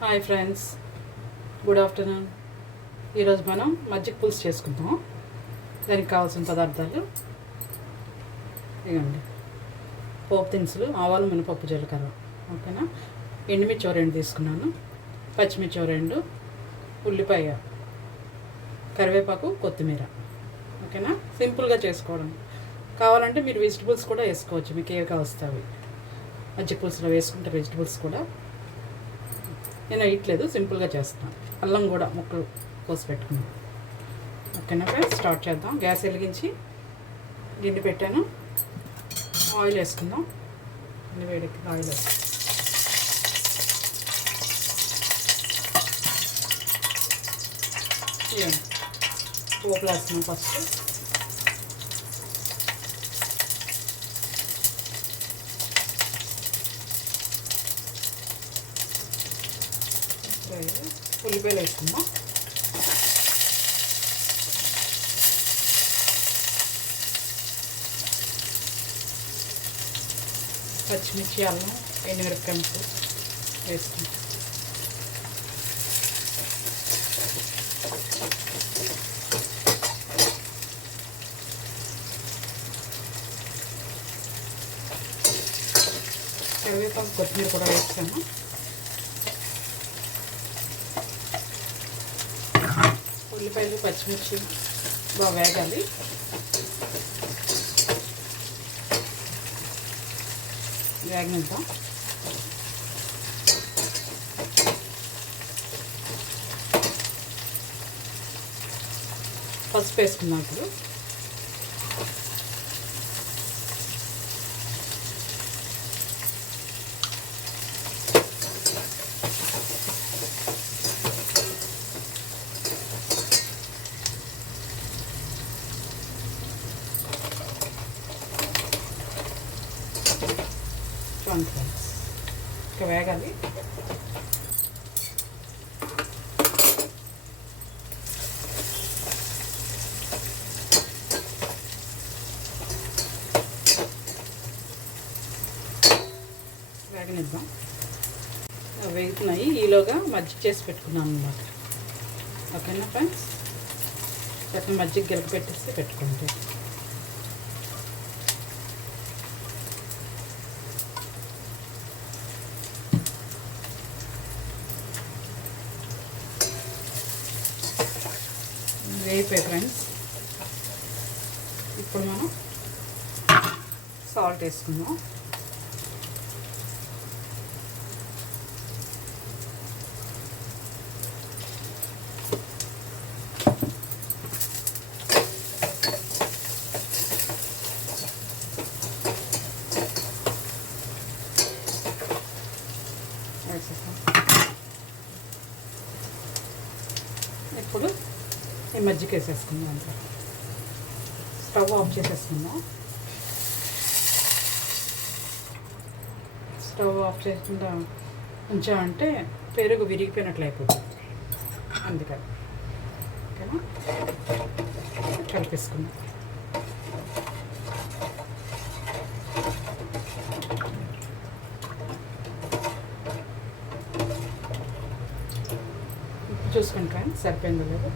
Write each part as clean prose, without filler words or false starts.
Hi friends, good afternoon. ఈరోజు మనం మజ్జిగ పులుసు చేసుకుందాం. దానికి కావాల్సిన పదార్థాలు ఇవ్వండి. పోపు దినుసులు, ఆవాలు, మినపప్పు, జీలకర్ర. ఓకేనా. ఎండుమిర్చి 2 తీసుకున్నాను, పచ్చిమిర్చి 2, ఉల్లిపాయ, కరివేపాకు, కొత్తిమీర. ఓకేనా. సింపుల్గా చేసుకోవడం. కావాలంటే మీరు వెజిటబుల్స్ కూడా వేసుకోవచ్చు, మీకు ఏవి కావస్తాయి. మజ్జిగ పులుసులో వేసుకుంటే వెజిటబుల్స్ కూడా. నేను వేయట్లేదు, సింపుల్గా చేస్తాను. అల్లం కూడా ముక్కలు కోసి పెట్టుకున్నాను. ఓకేనా ఫ్రెండ్స్, స్టార్ట్ చేద్దాం. గ్యాస్ వెలిగించి గిన్నె పెట్టాను. ఆయిల్ వేసుకుందాం. గిన్నె వేడికి ఆయిల్ వేసుకుందాం. పోపులు వేస్తున్నాం ఫస్ట్. ఉల్లిపాయలు వేసుకుందాం. పచ్చిమిర్చి, అల్లం, ఎండుమిరపకాయ వేసుకుందాం. కరివేపాకు, కొత్తిమీర కూడా వేస్తాను. ఉల్లిపాయలు, పచ్చిమిర్చి బాగా వేగాలి. వేగనిద్దాం. పసుపు వేసుకుందాం ఇప్పుడు. ఫ్రెండ్స్ ఇంకా వేగాలి. వేగనిద్దాం. వేగుతున్నాయి. ఈలోగా మజ్జిగ చేసి పెట్టుకున్నాను అన్నమాట. ఓకేనా ఫ్రెండ్స్, చక్కగా మజ్జిగ గిలక పెట్టేసి పెట్టుకుంటే వేయిపోయి ఫ్రెండ్స్. ఇప్పుడు మనం సాల్ట్ వేసుకుందాం. ఇప్పుడు ఈ మజ్జిగ వేసేసుకుందాం. అంతా స్టవ్ ఆఫ్ చేసేసుకుందాం. స్టవ్ ఆఫ్ చేయకుండా ఉంచామంటే పెరుగు విరిగిపోయినట్లు అయిపోతుంది. అందుకని ఓకేనా, కలిపేసుకుందాం. చూసుకోండి ఫ్రెండ్స్, సరిపోయిందో లేదు.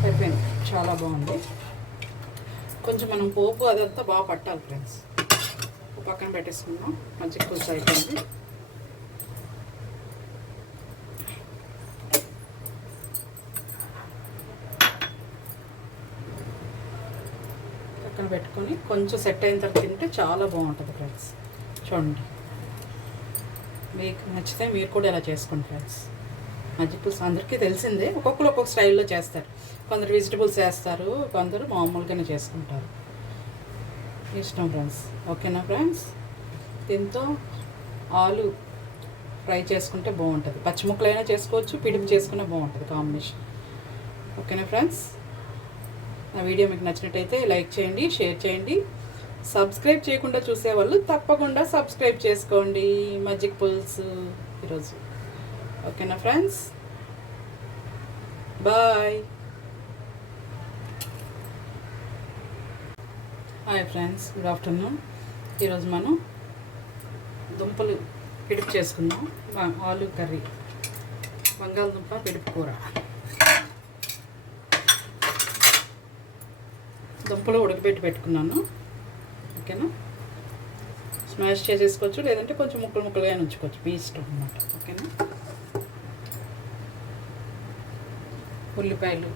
సరిపోయింది, చాలా బాగుంది. కొంచెం మనం పోపు అదంతా బాగా పట్టాలి ఫ్రెండ్స్. పక్కన పెట్టేసుకుందాం. మజ్జిగ పులుసు అయిపోయింది. పక్కన పెట్టుకొని కొంచెం సెట్ అయిన తర్వాత తింటే చాలా బాగుంటుంది ఫ్రెండ్స్. చూడండి, మీకు నచ్చితే మీరు కూడా ఇలా చేసుకోండి ఫ్రెండ్స్. మజ్జిగ పులుసు అందరికీ తెలిసిందే, ఒక్కొక్కరు ఒక్కొక్క స్టైల్లో చేస్తారు. కొందరు వెజిటబుల్స్ వేస్తారు, కొందరు మామూలుగానే చేసుకుంటారు. ఇష్టం ఫ్రెండ్స్. ఓకేనా ఫ్రెండ్స్, దీంతో ఆలు ఫ్రై చేసుకుంటే బాగుంటుంది. పచ్చి ముక్కలైనా చేసుకోవచ్చు, పిడిపి చేసుకునే బాగుంటుంది కాంబినేషన్. ఓకేనా ఫ్రెండ్స్, నా వీడియో మీకు నచ్చినట్టయితే లైక్ చేయండి, షేర్ చేయండి. సబ్స్క్రైబ్ చేయకుండా చూసేవాళ్ళు తప్పకుండా సబ్స్క్రైబ్ చేసుకోండి. మజ్జిగ పులుసు ఈరోజు. ఓకేనా friends, bye. Hi friends, good afternoon. ఈరోజు మనం దుంపలు పిడుపు చేసుకుందాం. ఆలు కర్రీ, బంగాళదుంప పిడుపు కూర. దుంపలు ఉడకబెట్టి పెట్టుకున్నాను. ఓకేనా, స్మాష్ చేసేసుకోవచ్చు, లేదంటే కొంచెం ముక్కలు ముక్కలుగా ఉంచుకోవచ్చు, మీ ఇష్టం అన్నమాట. ఓకేనా, ఉల్లిపాయలు,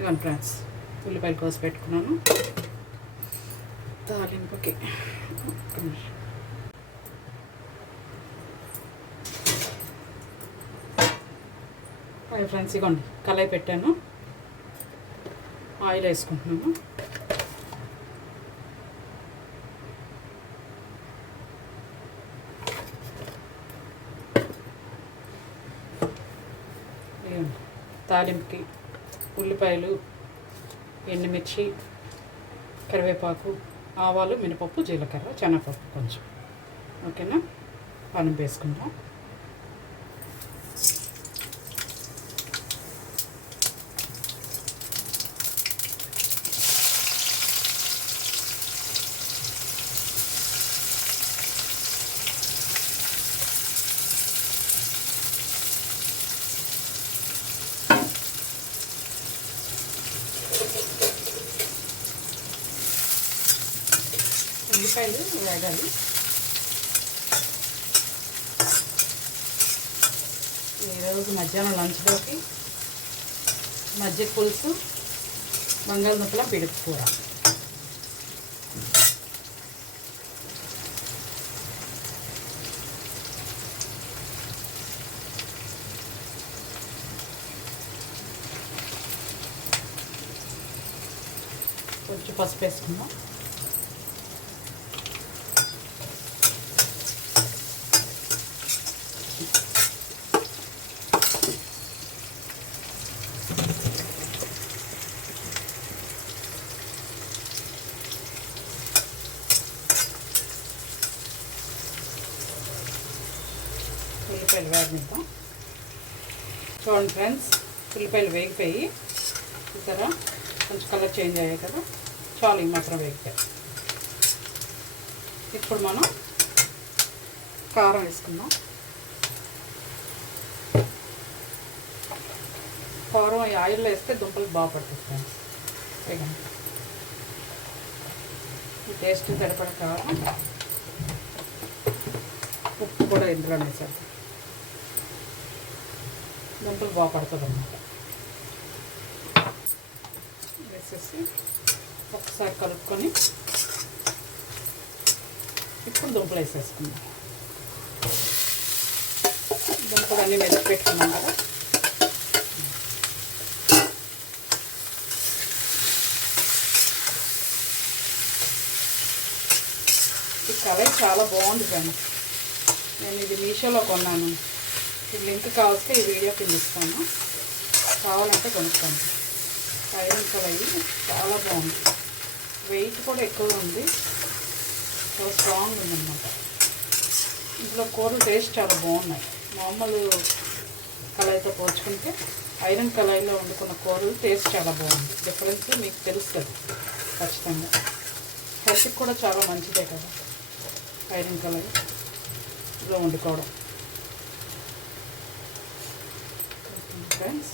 ఇవన్నీ ఫ్రెండ్స్ ఉల్లిపాయలు కోసి పెట్టుకున్నాను. తాలింపుకి ఫ్రెండ్స్ ఇగోండి కళాయి పెట్టాను, ఆయిల్ వేసుకుంటున్నాను. తాలింపుకి ఉల్లిపాయలు, ఎండుమిర్చి, కరివేపాకు, ఆవాలు, మినపప్పు, జీలకర్ర, శనగపప్పు కొంచెం. ఓకేనా, పానం వేసుకుందాం. ఉల్లిపాయలు వేగాలి. ఈరోజు మధ్యాహ్నం లంచ్లోకి మజ్జిగ పులుసు, బంగాళదుంపల పిడుపు కూర. కొంచెం పసుపు వేసుకుందాం. ఉల్లిపాయలు వేగనిద్దాం. చూడండి ఫ్రెండ్స్, ఉల్లిపాయలు వేగిపోయి చూసారా, కొంచెం కలర్ చేంజ్ అయ్యాయి కదా, చాలు, ఈ మాత్రం వేగిపోయి. ఇప్పుడు మనం కారం వేసుకుందాం. కారం ఈ ఆయిల్లో వేస్తే దుంపలు బాగా పడుతుంది ఫ్రెండ్స్. వేగండి, ఈ టేస్ట్ సరిపడ కారం, ఉప్పు కూడా ఇందులో వేసారు, దుంపలు బాగా పడుతుంది అన్నమాట. వేసేసి ఒకసారి కలుపుకొని ఇప్పుడు దుంపలు వేసేసుకుందాం. దుంపలు అన్నీ మెదక్ పెట్టుకున్నాం కదా, ఈ కలర్ చాలా బాగుంది ఫ్రెండ్స్. నేను ఇది మీషోలో కొన్నాను. ఈ లింక్ కావాల్సి ఈ వీడియో కింద ఇస్తాను, కావాలంటే కొనుక్కోండి. ఐరన్ కలర్ చాలా బాగుంది, వెయిట్ కూడా ఎక్కువ ఉంది, చాలా స్ట్రాంగ్ ఉందన్నమాట. ఇందులో కూరలు టేస్ట్ చాలా బాగున్నాయి. మామూలు కళాయితో పోల్చుకుంటే ఐరన్ కళాయిలో వండుకున్న కూరలు టేస్ట్ చాలా బాగుంది. డిఫరెన్స్ మీకు తెలుస్తుంది ఖచ్చితంగా. హెల్త్కి కూడా చాలా మంచిదే కదా ఐరన్ కళాయిలో వండుకోవడం. ఫ్రెండ్స్,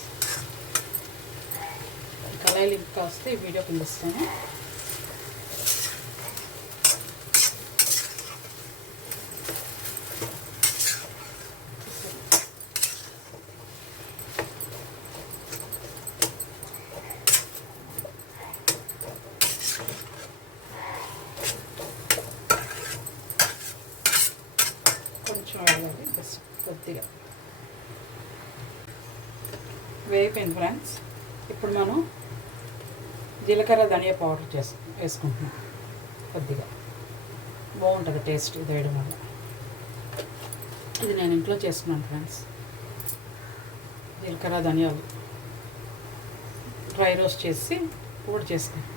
కళాయి లింక్ కాస్తే ఈ వీడియో కింద ఇస్తాను. కొంచెం వేయాలి, జస్ట్ కొద్దిగా వేగిపోయింది ఫ్రెండ్స్. ఇప్పుడు మనం జీలకర్ర ధనియా పౌడర్ వేసుకుంటున్నాం. కొద్దిగా బాగుంటుంది టేస్ట్ ఇది వేయడం వల్ల. ఇది నేను ఇంట్లో చేసుకున్నాను ఫ్రెండ్స్. జీలకర్ర ధనియాలు డ్రై రోస్ట్ చేసి పొడి చేసుకున్నాను.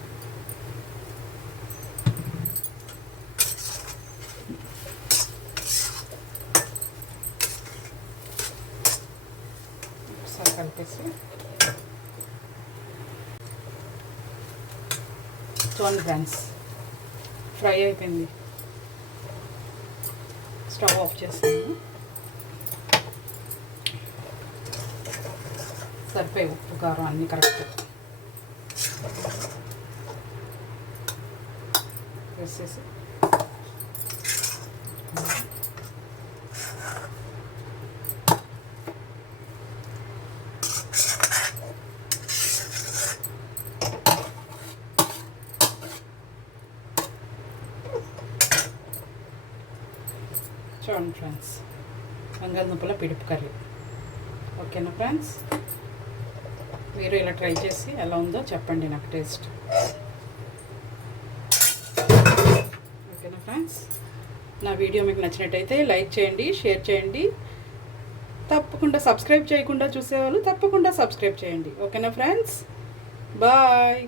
ఒకసారి కలిపేసి చూడండి ఫ్రెండ్స్, ఫ్రై అయిపోయింది. స్టవ్ ఆఫ్ చేస్తాను. సరిపోయి ఉప్పు కారం అన్నీ కరెక్ట్ వేసేసి చూడండి ఫ్రెండ్స్, బంగాళదుంపల పిడుపు కర్రీ. ఓకేనా ఫ్రెండ్స్, మీరు ఇలా ట్రై చేసి ఎలా ఉందో చెప్పండి నాకు టేస్ట్. ఓకేనా ఫ్రెండ్స్, నా వీడియో మీకు నచ్చినట్టయితే లైక్ చేయండి, షేర్ చేయండి. తప్పకుండా సబ్స్క్రైబ్ చేయకుండా చూసేవాళ్ళు తప్పకుండా సబ్స్క్రైబ్ చేయండి. ఓకేనా ఫ్రెండ్స్, బాయ్.